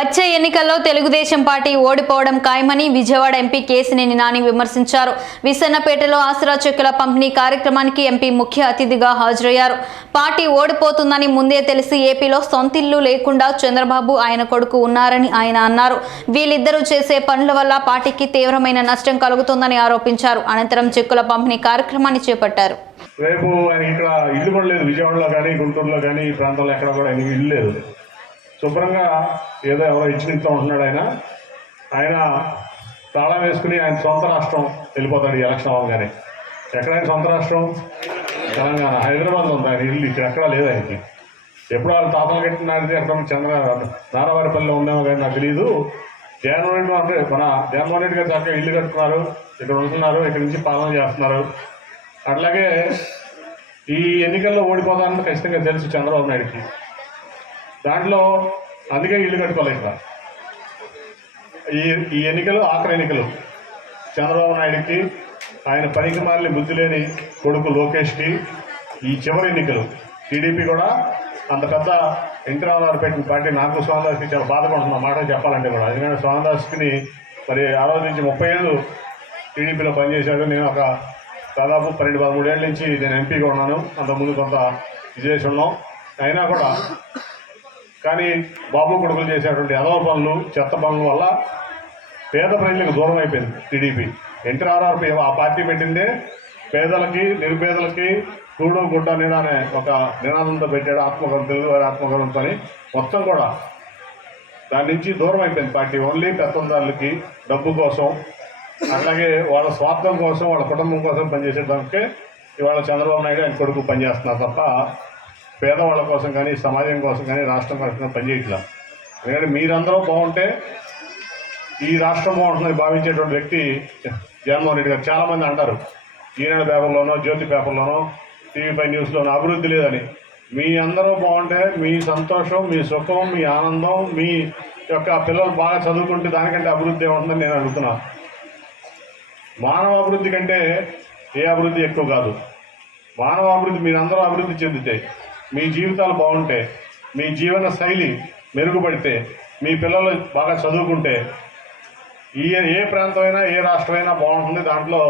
వచ్చే ఎన్నికల్లో తెలుగుదేశం పార్టీ ఓడిపోవడం ఖాయమని విజయవాడ ఎంపీ కేశినేని నాని విమర్శించారు. విసన్నపేటలో ఆసరా చెక్కుల పంపిణీ కార్యక్రమానికి ఎంపీ ముఖ్య అతిథిగా హాజరయ్యారు. పార్టీ ఓడిపోతుందని ముందే తెలిసి ఏపీలో సొంతిల్లు లేకుండా చంద్రబాబు ఆయన కొడుకు ఉన్నారని ఆయన అన్నారు. వీళ్ళిద్దరూ చేసే పనుల వల్ల పార్టీకి తీవ్రమైన నష్టం కలుగుతుందని ఆరోపించారు. అనంతరం చెక్కుల పంపిణీ కార్యక్రమాన్ని చేపట్టారు. రేపు ఇక్కడ ఇల్లు కూడా లేదు, విజయవాడలో కానీ గుంటూరులో కానీ ఈ ప్రాంతంలో ఎక్కడ కూడా ఆయనకి ఇల్లు లేదు. శుభ్రంగా ఏదో ఎవరో ఇచ్చినంత ఉంటున్నాడు. ఆయన తాళం వేసుకుని ఆయన సొంత రాష్ట్రం వెళ్ళిపోతాడు ఈ ఎలక్షన్ అవ్వగానే. ఎక్కడ ఆయన సొంత రాష్ట్రం? తెలంగాణ, హైదరాబాద్ ఉంది ఆయన ఇల్లు. ఇక్కడ ఎక్కడా లేదు ఆయనకి. ఎప్పుడు వాళ్ళు తాతలు కట్టినది ఎక్కడ నారావారిపల్లిలో ఉన్నామో కానీ నాకు తెలియదు. జగన్మోహన్ రెడ్డి అంటే మన జగన్మోహన్ రెడ్డి గారు చక్కగా ఇల్లు కట్టుకున్నారు, ఇక్కడ ఉంటున్నారు, ఇక్కడ నుంచి పాలన చేస్తున్నారు. అట్లాగే ఈ ఎన్నికల్లో ఓడిపోతానని ఖచ్చితంగా తెలుసు చంద్రబాబు నాయుడికి. దాంట్లో అందుకే ఇల్లు కట్టుకోవాలి. ఇక్కడ ఈ ఎన్నికలు ఆఖరి ఎన్నికలు చంద్రబాబు నాయుడికి, ఆయన పనికి మాలిన బుద్ధి లేని కొడుకు లోకేష్కి ఈ చివరి ఎన్నికలు. టీడీపీ కూడా అంత పెద్ద ఎన్టీ రామారావు పెట్టిన పార్టీ. నాకు స్వామిదాస్కి చాలా బాధపడుతున్న మాట చెప్పాలంటే కూడా. ఎందుకంటే స్వామిదాస్కి మరి ఆ రోజు నుంచి 30 ఏళ్ళు టీడీపీలో పనిచేశాడు. నేను ఒక దాదాపు 12-13 ఏళ్ళ నుంచి నేను ఎంపీగా ఉన్నాను. అంతకుముందు కొంత విజేసి ఉన్నాం. అయినా కూడా కానీ బాబు కొడుకులు చేసేటువంటి ఎదవ పనులు, చెత్త పనుల వల్ల పేద ప్రజలకు దూరం అయిపోయింది టీడీపీ. ఎన్టీ రామారావు ఆ పార్టీ పెట్టిందే పేదలకి, నిరుపేదలకి కూడు గుడ్డ నీడ అనే ఒక నినాదంతో పెట్టాడు. ఆత్మగౌరవం, తెలుగువారి ఆత్మగౌరవం అని మొత్తం కూడా దాని నుంచి దూరం అయిపోయింది పార్టీ. ఓన్లీ పెత్తందారులకి డబ్బు కోసం, అట్లాగే వాళ్ళ స్వార్థం కోసం, వాళ్ళ కుటుంబం కోసం పనిచేసేదానికే ఇవాళ చంద్రబాబు నాయుడు ఆయన కొడుకు పనిచేస్తున్నారు తప్ప పేదవాళ్ళ కోసం కానీ, సమాజం కోసం కానీ, రాష్ట్రం కోసం పనిచేయట్లేదు. ఎందుకంటే మీరందరూ బాగుంటే ఈ రాష్ట్రం బాగుంటుందని భావించేటువంటి వ్యక్తి జగన్మోహన్ రెడ్డి గారు. చాలామంది అంటారు ఈనాడు పేపర్లోనో, జ్యోతి పేపర్లోనో, టీవీ5 న్యూస్లోనో అభివృద్ధి లేదని. మీ అందరూ బాగుంటే మీ సంతోషం, మీ సుఖం, మీ ఆనందం, మీ యొక్క పిల్లలు బాగా చదువుకుంటే దానికంటే అభివృద్ధి ఏముంటుందని నేను అడుగుతున్నాను. మానవ అభివృద్ధి కంటే ఏ అభివృద్ధి ఎక్కువ కాదు. మానవ అభివృద్ధి మీరందరూ అభివృద్ధి చెందితే, మీ జీవితాలు బాగుంటే, మీ జీవన శైలి మెరుగుపడితే, మీ పిల్లలు బాగా చదువుకుంటే ఏ ప్రాంతమైనా, ఏ రాష్ట్రమైనా బాగుంటుంది. దాంట్లో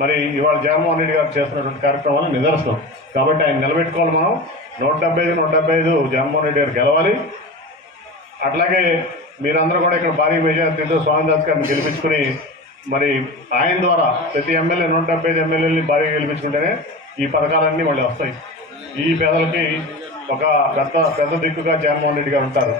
మరి ఇవాళ జగన్మోహన్ రెడ్డి గారు చేస్తున్నటువంటి కార్యక్రమాలు నిదర్శనం. కాబట్టి ఆయన నిలబెట్టుకోవాలి. మనం 175 జగన్మోహన్ రెడ్డి గారు గెలవాలి. అట్లాగే మీరందరూ కూడా ఇక్కడ భారీ మెజార్టీతో స్వామిదాస్ గారిని గెలిపించుకుని మరి ఆయన ద్వారా ప్రతి ఎమ్మెల్యే 175 ఎమ్మెల్యేలని భారీగా గెలిపించుకుంటేనే ఈ పథకాలన్నీ మళ్ళీ వస్తాయి. ఈ పేదలకి ఒక పెద్ద దిక్కుగా జగన్మోహన్ రెడ్డి గారు ఉంటారు.